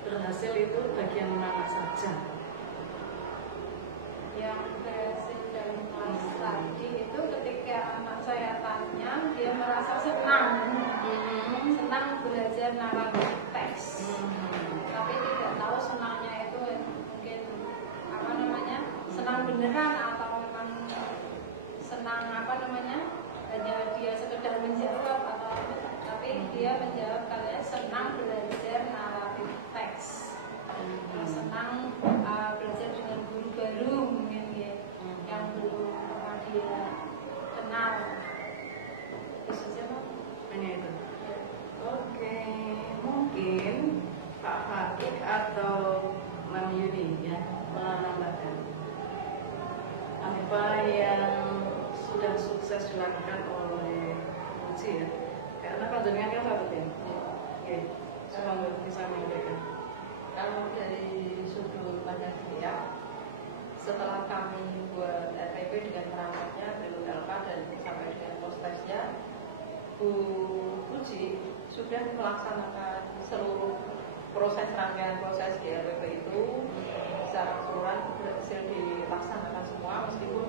berhasil itu bagian mana saja? Yang berhasil dari kelas tadi itu ketika anak saya tanya, dia merasa senang belajar naratif teks. Tapi tidak tahu senangnya itu mungkin senang beneran atau memang senang hanya dia sekedar menjawab atau tapi dia menjawab kalian senang belajar naratif teks. Senang belajar dengan guru baru mungkin ya, yang belum pernah dia kenal. Itu saja Pak. Hanya itu. Oke, mungkin Pak Faik atau Mam Yuni ya menambahkan apa yang sudah sukses dilakukan oleh Uci ya. Karena panjenengan kan satu tim. Oke, semoga bisa menyampaikan. Kalau dari sudut pandang dia, setelah kami buat RPP dengan perangkatnya, belum LK dan sampai dengan post-testnya, Bu Puji sudah melaksanakan seluruh proses rangkaian proses di RPP itu secara keseluruhan berhasil dilaksanakan semua, meskipun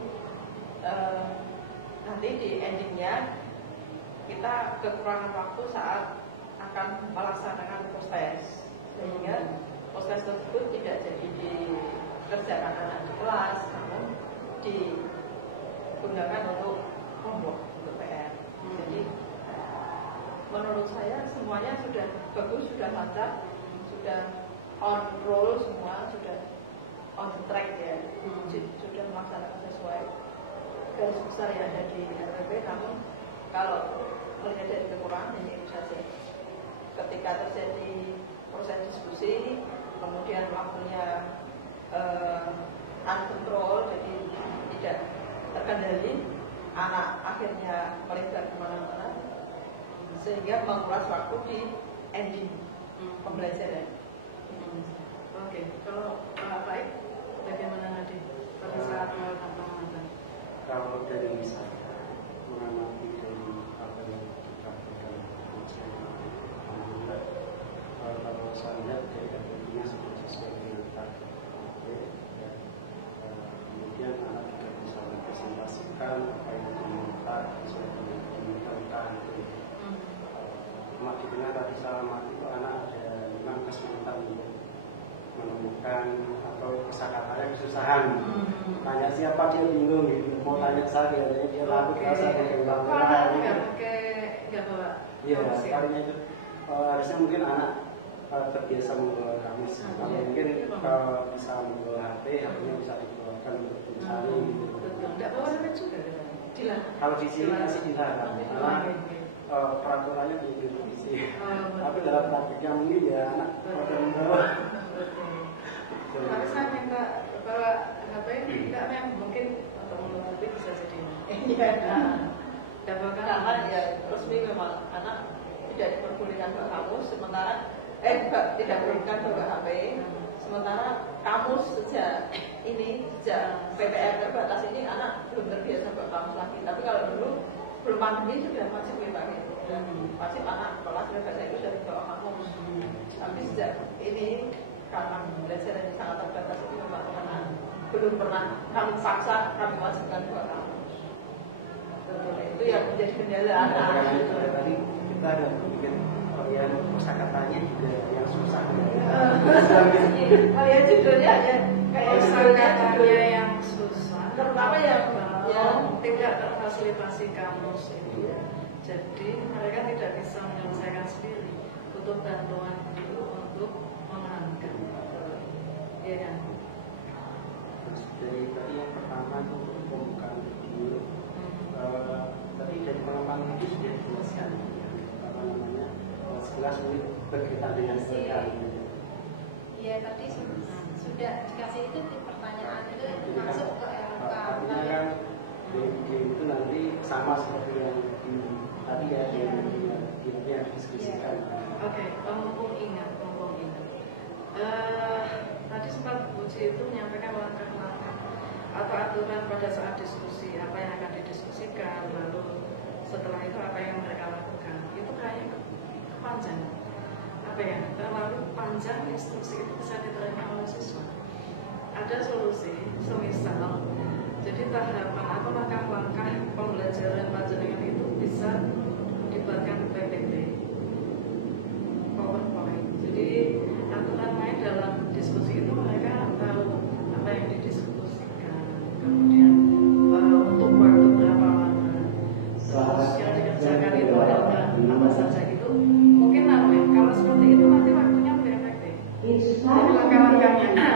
nanti di endingnya kita kekurangan waktu saat akan melaksanakan proses, sehingga proses tersebut tidak jadi dikerjakan anak di kelas, namun digunakan untuk homework, untuk PR. Jadi menurut saya semuanya sudah bagus, sudah lancar, sudah on roll semua, sudah on track ya, sudah melaksanakan sesuai garis besar yang ada di RPP. Namun kalau melihat dari kekurangan ini saja, ketika terjadi proses diskusi, kemudian waktunya uncontrol, jadi tidak terkendali, anak akhirnya melebar kemana-mana, sehingga menguras waktu di ending pembelajaran. Oke, kalau Pak Faik bagaimana nanti pada saat melakukan pengamatan? Kalau dari saya mengamati dari apa yang dikatakan ujian, alhamdulillah kalau saya lihat dari aktivitasnya sudah sesuai dengan target. Kemudian anak juga bisa mempresentasikan apa yang diminta sesuai dengan diminta itu. Maksudnya tadi saya amati itu anak ada 5 kesempatan untuk menemukan kesulitan. Tanya siapa dia bingung gitu, mau tanya ke saya dia takut rasa kayak Kok anak nggak bawa? Iya, sekalinya itu harusnya mungkin anak terbiasa membawa kamus. Kalau mungkin bisa membawa HP, HP-nya bisa dibawakan untuk mencari gitu. Nggak bawa HP juga kan? Kalau di sini masih dilarang, karena peraturannya begitu di sini. Tapi dalam praktiknya mungkin ya anak pada membawa. Tapi saya minta bawa HP, enggak memang mungkin teman-teman tapi bisa jadi. Iya. Karena ya resmi memang anak tidak diperbolehkan bawa kamus, sementara tidak diperbolehkan bawa HP. Sementara kamus sejak PPR terbatas ini anak belum terbiasa bawa kamus lagi. Tapi kalau dulu belum pandemi sudah wajib pakai itu. Wajib anak kelas bahasa itu sudah bawa kamus. Tapi sejak ini karena belajar yang sangat terbatas itu memang anak belum pernah kami paksa, kami wajibkan bawa kamus. Itu yang menjadi kendala anak. Tadi kita ada bikin kalian kosakatanya juga yang susah. Kalian judulnya aja kayak Kosakatanya yang susah, terutama yang tidak terfasilitasi kamus itu. Jadi mereka tidak bisa menyelesaikan sendiri, butuh bantuan dulu untuk memahamikan. Iya kan? Terus dari tadi yang pertama itu untuk pembukaan video. Tadi dari pengalaman itu sudah dijelaskan apa namanya 11 menit berkaitan dengan sekali. Iya tadi sudah dikasih itu di pertanyaan itu masuk ke LK. Artinya kan di video itu nanti sama seperti yang di tadi ya yang didiskusikan. Oke, mumpung ingat. Tadi sempat Bu Ji itu menyampaikan langkah-langkah atau aturan pada saat diskusi, apa yang akan didiskusikan, lalu setelah itu apa yang mereka lakukan. Itu kayaknya kepanjangan. Apa ya? Terlalu panjang instruksi itu bisa diterima oleh siswa. Ada solusi, semisal jadi tahapan atau langkah-langkah pembelajaran panjenengan itu bisa dibuatkan PPT, PowerPoint. Jadi aturan main dalam diskusi itu mereka tahu apa yang didiskusikan, kemudian untuk waktu berapa lama, terus yang dikerjakan itu apa saja itu. Mungkin nanti kalau seperti itu nanti waktunya lebih efektif. Jadi langkah-langkahnya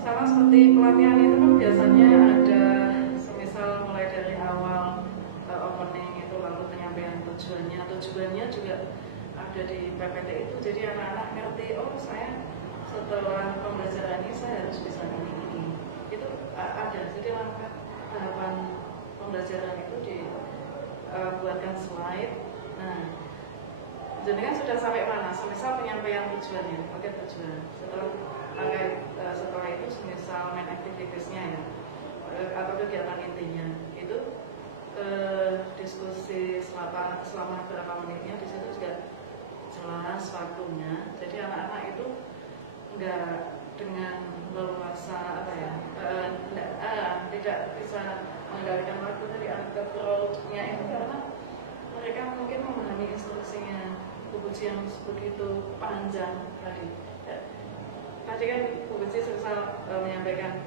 sama seperti pelatihan itu kan biasanya ada semisal mulai dari awal opening itu, lalu penyampaian tujuannya juga ada di PPT itu. Jadi anak-anak ngerti, oh saya setelah pembelajaran ini saya harus bisa ini. Itu ada. Jadi langkah tahapan pembelajaran itu dibuatkan slide. Nah, jadi kan sudah sampai mana? Semisal penyampaian tujuannya, oke tujuan. Setelah itu semisal main activities-nya ya, atau kegiatan intinya itu diskusi selama berapa menitnya, di situ juga jelas waktunya. Jadi anak-anak itu enggak dengan leluasa tidak bisa mengendalikan waktu dari control-nya itu karena mereka mungkin memahami instruksinya. Bu Puji yang begitu panjang tadi. Tadi kan Bu Puji semisal menyampaikan,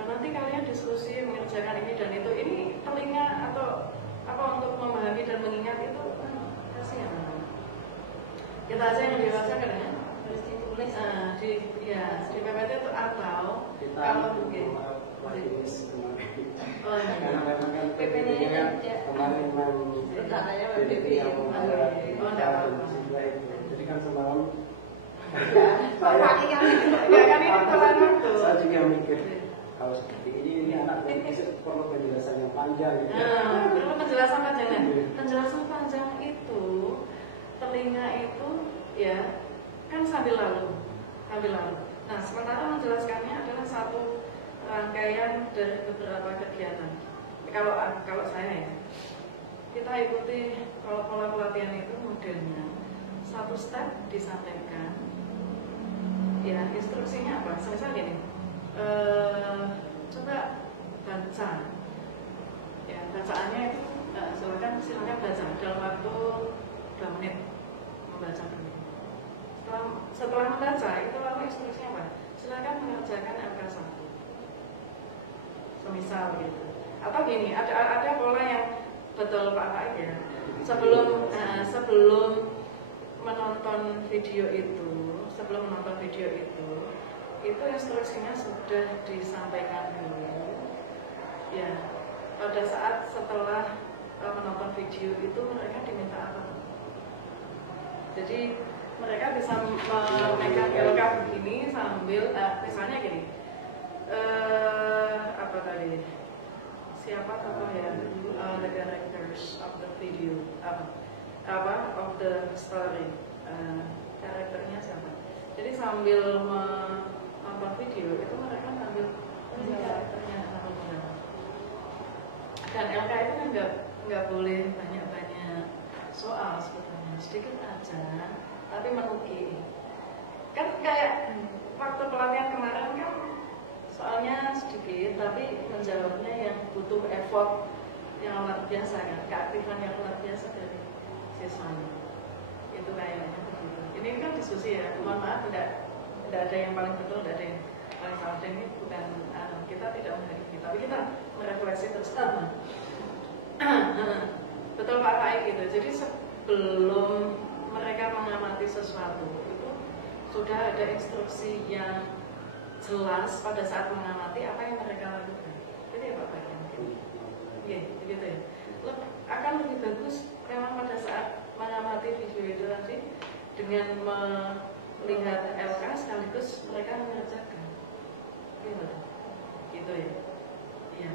nanti kalian diskusi mengerjakan ini dan itu. Ini telinga atau apa untuk memahami dan mengingat itu kasihan. Kita aja yang dewasa kadang harus ditulis di PPT itu atau kalau mungkin karena memang kan PPT kan kemarin rencananya PPT yang jadi kan semalam saya juga mikir kalau seperti ini anak perlu penjelasan yang panjang. Perlu penjelasan panjang. Penjelasan panjang itu telinga itu ya kan sambil lalu. Nah, sementara menjelaskannya adalah satu rangkaian dari beberapa kegiatan. Kalau saya ya, kita ikuti kalau pola pelatihan itu modelnya satu step disampaikan. Ya, instruksinya apa? Misal gini, coba baca. Ya, bacaannya itu silakan baca dalam waktu 2 menit membaca dulu. Setelah membaca itu lalu instruksinya apa? Silakan mengerjakan LK1. semisal gitu. Atau gini, ada pola yang betul Pak Faik ya. Sebelum menonton video itu, itu instruksinya sudah disampaikan dulu. Ya, pada saat setelah menonton video itu mereka diminta apa? Jadi mereka bisa memegang LK begini sambil misalnya gini, apa tadi? Siapa tokoh ya? The characters of the video, of the story, karakternya siapa? Jadi sambil menonton video itu mereka sambil karakternya apa? Dan LK itu kan nggak boleh banyak-banyak soal sebetulnya, sedikit aja, tapi menukik. Kan kayak waktu pelatihan kemarin kan soalnya sedikit, tapi menjawabnya yang butuh effort yang luar biasa kan, keaktifan yang luar biasa dari siswanya. Itu kayaknya begitu. Ini kan diskusi ya, mohon maaf tidak ada yang paling betul, tidak ada yang paling salah. Dan ini bukan kita tidak menghakimi, tapi kita merefleksi bersama. Betul Pak Faik gitu. Jadi sebelum mereka mengamati sesuatu itu sudah ada instruksi yang jelas pada saat mengamati apa yang mereka lakukan. Gitu ya Pak Faik. Iya, begitu ya. Akan lebih bagus memang pada saat mengamati video itu nanti dengan melihat LK sekaligus mereka mengerjakan. Gitu ya. Iya.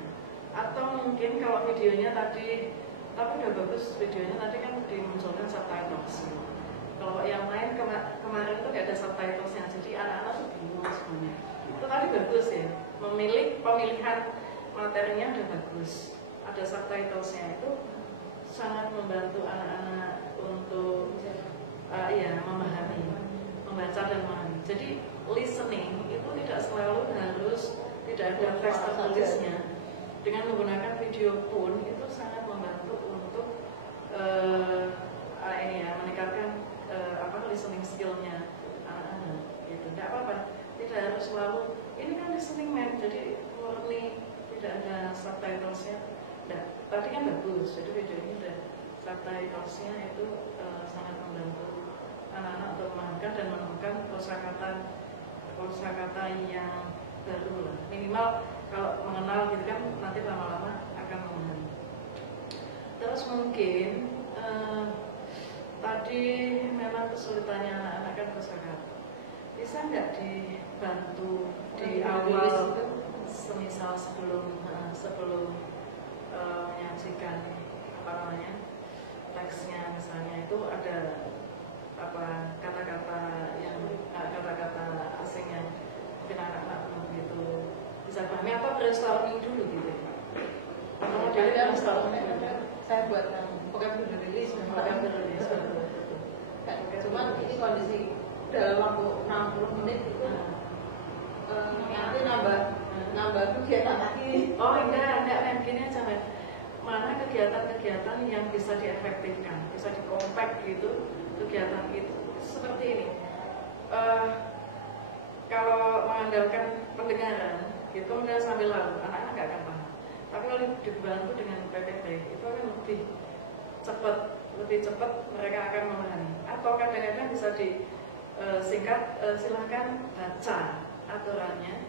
Atau mungkin kalau videonya tadi, tapi udah bagus videonya tadi kan dimunculkan subtitles. Kalau yang lain kemarin itu gak ada subtitlesnya, jadi anak-anak tuh bingung semuanya. Itu tadi bagus ya, pemilihan materinya udah bagus. Ada subtitlesnya itu sangat membantu anak-anak untuk memahami, membaca dan memahami. Jadi listening itu tidak selalu harus tidak ada teks tertulisnya. Dengan menggunakan video pun itu sangat membantu untuk meningkatkan listening skillnya anak-anak. Gitu. Tidak apa-apa, tidak harus selalu ini kan listening man, jadi murni tidak ada subtitlesnya. Nah, tadi kan bagus, jadi video ini ada subtitlesnya itu sangat membantu anak-anak untuk memahami dan menemukan kosakata yang baru lah. Minimal kalau mengenal gitu kan nanti lama-lama akan memahami. Terus mungkin tadi memang kesulitannya anak-anak kan kosakata. Bisa nggak dibantu di awal, semisal sebelum menyajikan teksnya misalnya itu ada kata-kata asing yang mungkin anak-anak begitu bisa pahami, apa brainstorming dulu gitu. Kalau dari brainstorming saya buat vocabulary list. Cuman ini kondisi dalam waktu 60 menit itu nanti nambah kegiatan lagi. Oh enggak, gini aja men. Mana kegiatan-kegiatan yang bisa diefektifkan, bisa dikompact gitu kegiatan itu seperti ini. Kalau mengandalkan pendengaran, gitu kemudian sambil lalu, anak-anak nggak akan paham. Tapi kalau dibantu dengan PPT, itu akan lebih cepat mereka akan memahami. Atau kadang-kadang bisa disingkat, silahkan baca aturannya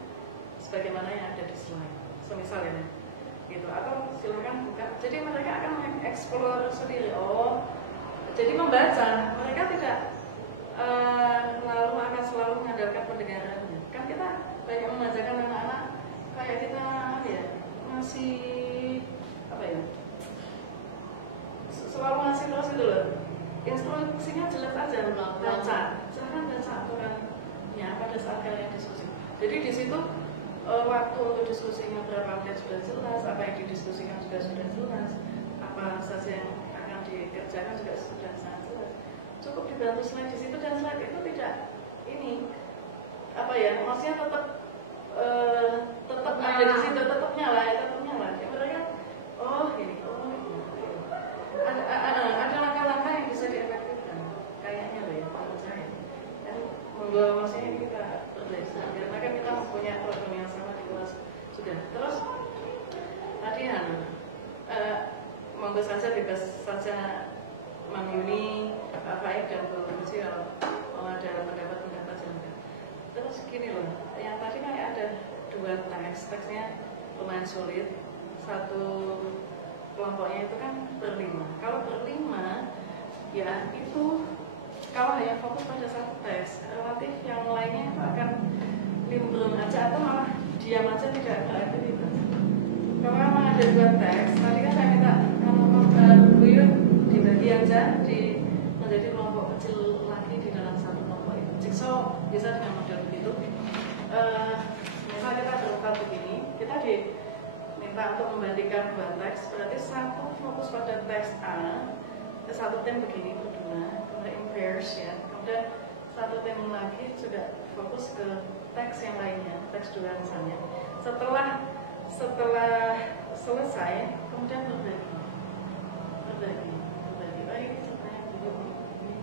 sebagaimana yang ada di slide. Semisal ini, gitu. Atau silahkan buka. Jadi mereka akan mengeksplor sendiri. Oh, jadi membaca, mereka tidak akan selalu mengandalkan pendengarannya. Kan kita banyak mengajarkan anak-anak kayak kita masih selalu ngasih terus itu loh. Instruksinya jelas aja, baca. Silahkan baca aturannya pada saat kalian diskusi. Jadi di situ waktu untuk diskusinya berapa menit sudah jelas, apa yang didiskusikan juga sudah jelas, apa saja yang akan dikerjakan juga sudah sangat jelas. Cukup dibantu slide di situ, dan slide itu tidak maksudnya tetap ada di situ, tetap nyala. Ya, mereka ada langkah-langkah yang bisa diefektifkan kayaknya loh ya menurut saya. Dan maksudnya kita berbeda karena kan kita mempunyai program yang sama di kelas sudah. Terus bebas saja Yuni, Pak Faik dan Bu Lucy kalau mau ada pendapat silakan. Terus gini loh, yang tadi kan ada 2 teksnya lumayan sulit. Satu kelompoknya itu kan berlima. Kalau berlima, ya itu kalau hanya fokus pada satu teks, relatif yang lainnya itu akan nimbrung aja atau malah diam aja tidak beraktivitas. Kalau memang ada 2 teks, tadi kan saya minta Bu Yu dibagi aja menjadi kelompok kecil lagi di dalam satu kelompok itu. Jigsaw bisa dengan model begitu. Misalnya kita berempat begini, kita diminta untuk membandingkan 2 teks, berarti satu fokus pada teks A, satu tim begini berdua, kemudian in pairs ya, kemudian satu tim lagi juga fokus ke teks yang lainnya, teks 2 misalnya. Setelah selesai, kemudian berbagi. Oh ini sebenarnya begini.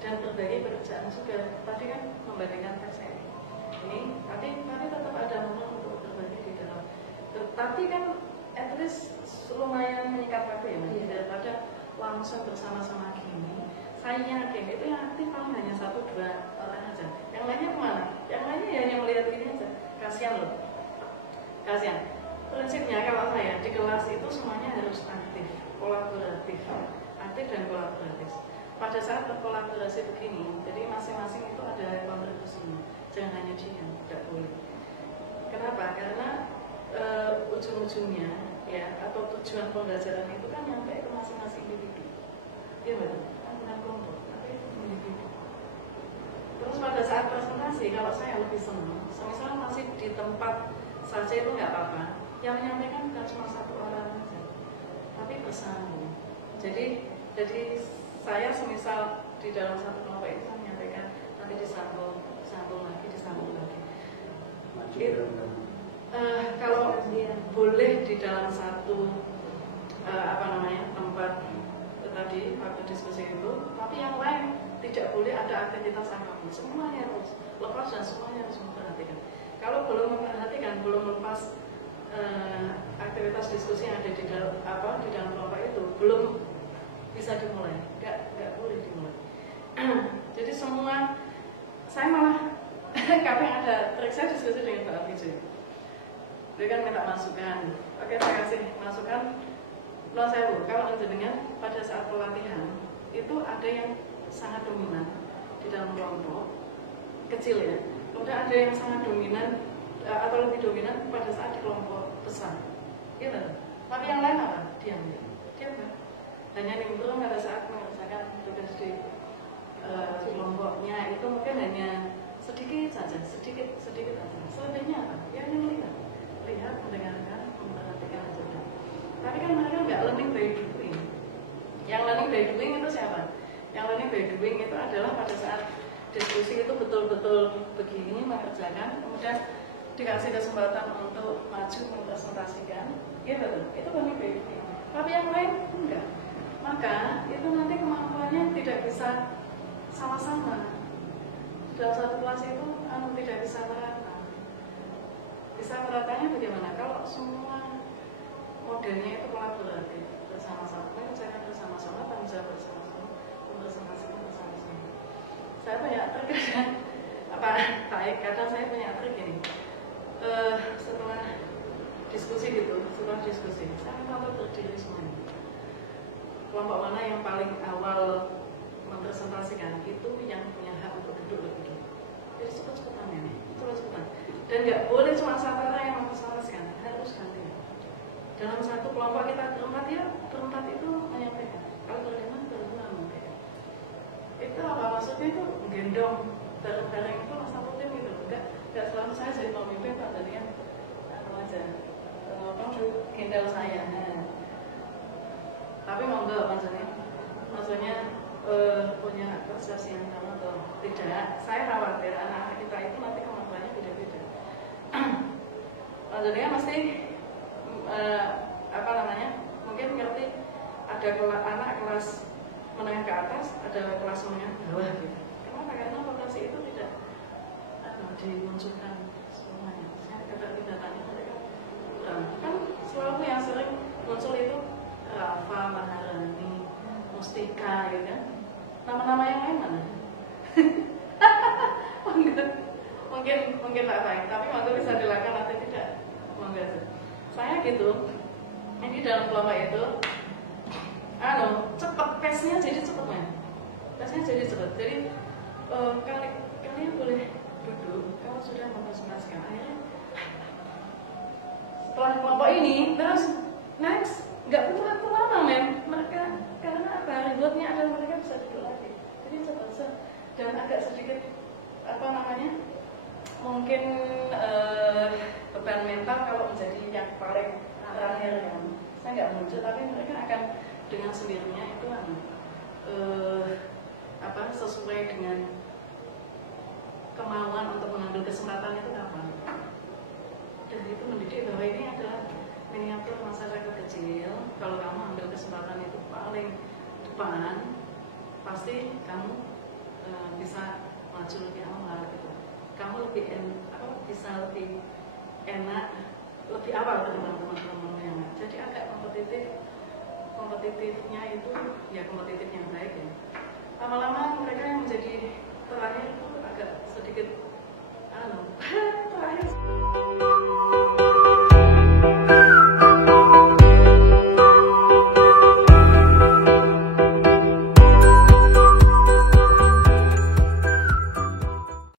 Dan berbagi pekerjaan juga. Tadi kan membandingkan teks ini, tapi tetap ada momen untuk berbagi di dalam. Tapi kan at least lumayan menyikat waktu ya, Mas. Daripada langsung bersama-sama gini. Saya yakin itu yang aktif paling hanya 1-2 orang aja. Yang lainnya kemana? Yang lainnya ya hanya melihat ini aja. Kasihan loh. Kasihan. Prinsipnya kalau saya di kelas itu semuanya harus aktif, kolaboratif, aktif dan kolaboratif. Pada saat berkolaborasi begini, jadi masing-masing itu ada kontribusinya. Jangan hanya diam, tidak boleh. Kenapa? Karena ujung-ujungnya ya atau tujuan pembelajaran itu kan nyampe ke masing-masing individu. Iya betul. Bukan kelompok, tapi itu individu. Terus pada saat presentasi, kalau saya lebih senang, misalnya masih di tempat saja itu nggak apa-apa. Yang menyampaikan bukan cuma 1 orang saja, tapi bersambung. Jadi saya semisal di dalam satu kelompok itu menyampaikan, nanti disambung lagi. Kalau boleh di dalam satu tempat tadi waktu diskusi itu, tapi yang lain tidak boleh ada aktivitas apapun. Semuanya harus lepas dan semuanya harus memperhatikan. Kalau belum memperhatikan, belum lepas aktivitas diskusi yang ada di dalam kelompok itu, belum bisa dimulai. Nggak boleh dimulai. Jadi semua, saya malah kadang ada trik, saya diskusi dengan Pak Alfijo. Dia kan minta masukan. Oke, saya kasih masukan. Kalau saya kalau jenengan pada saat pelatihan itu ada yang sangat dominan di dalam kelompok kecil ya. Kemudian ada yang sangat dominan atau lebih dominan pada saat di kelompok besar. Gitu. Tapi yang lain apa? Diam. Hanya nimbrung pada saat mengerjakan tugas di kelompoknya itu mungkin hanya sedikit saja. Selebihnya apa? Ya hanya lihat, mendengarkan, memperhatikan saja. Tapi kan mereka nggak learning by doing. Yang learning by doing itu siapa? Yang learning by doing itu adalah pada saat diskusi itu betul-betul begini mengerjakan, kemudian dikasih kesempatan untuk maju mempresentasikan, gitu. Itu learning by doing. Tapi yang lain enggak. Maka itu nanti kemampuannya tidak bisa sama-sama. Dalam satu kelas itu tidak bisa merata. Bisa meratanya bagaimana? Kalau semua modelnya itu kolaboratif, bersama-sama, mengerjakan bersama-sama, tanggung jawab bersama-sama, mempresentasikan bersama-sama. Saya punya trik kadang saya punya trik ini. Setelah diskusi, saya minta untuk berdiri semuanya. Kelompok mana yang paling awal mempresentasikan itu yang punya hak untuk duduk lebih dulu. Jadi cepat-cepatan ya, cepat-cepatan. Dan nggak boleh cuma satu orang yang mempresentasikan, harus ganti. Dalam satu kelompok kita berempat itu menyampaikan. Kalau berlima menyampaikan. Itu apa maksudnya? Itu gendong bareng-bareng itu satu tim gitu. Enggak selalu saya jadi pemimpin, Pak Danian aja. Gendong saya. Tapi monggo maksudnya punya persepsi yang sama atau tidak. Saya khawatir anak-anak kita itu nanti kemampuannya beda-beda. Maksudnya mesti mungkin ngerti ada anak kelas menengah ke atas, ada kelas menengah ke bawah gitu. Kenapa? Karena lokasi itu tidak dimunculkan semuanya. Datanya mereka kurang. Kan selalu yang sering muncul itu Rafa, Mahara. Mustika gitu kan. Nama-nama yang lain mana? mungkin tak baik, tapi waktu bisa dilakukan atau tidak, monggo. Saya gitu, ini dalam kelompok itu, cepet pace-nya jadi cepet men, pace-nya jadi cepet. Jadi kalian boleh duduk kalau sudah mempresentasikan. Akhirnya setelah kelompok ini terus next, nggak perlu waktu lama men, mereka karena apa? Ributnya adalah mereka bisa duduk lagi. Jadi cepet dan agak sedikit apa namanya? Mungkin beban mental kalau menjadi yang paling terakhir kan. Saya nggak muncul, tapi mereka akan dengan sendirinya itu sesuai dengan kemauan untuk mengambil kesempatan itu apa? Dan itu mendidik bahwa ini adalah miniatur masyarakat kecil. Kalau kamu ambil kesempatan itu paling depan, pasti kamu bisa maju lebih awal gitu. Kamu lebih bisa lebih enak, lebih awal ketimbang teman-teman yang lain. Jadi agak kompetitifnya itu ya kompetitif yang baik ya. Lama-lama mereka yang menjadi terakhir itu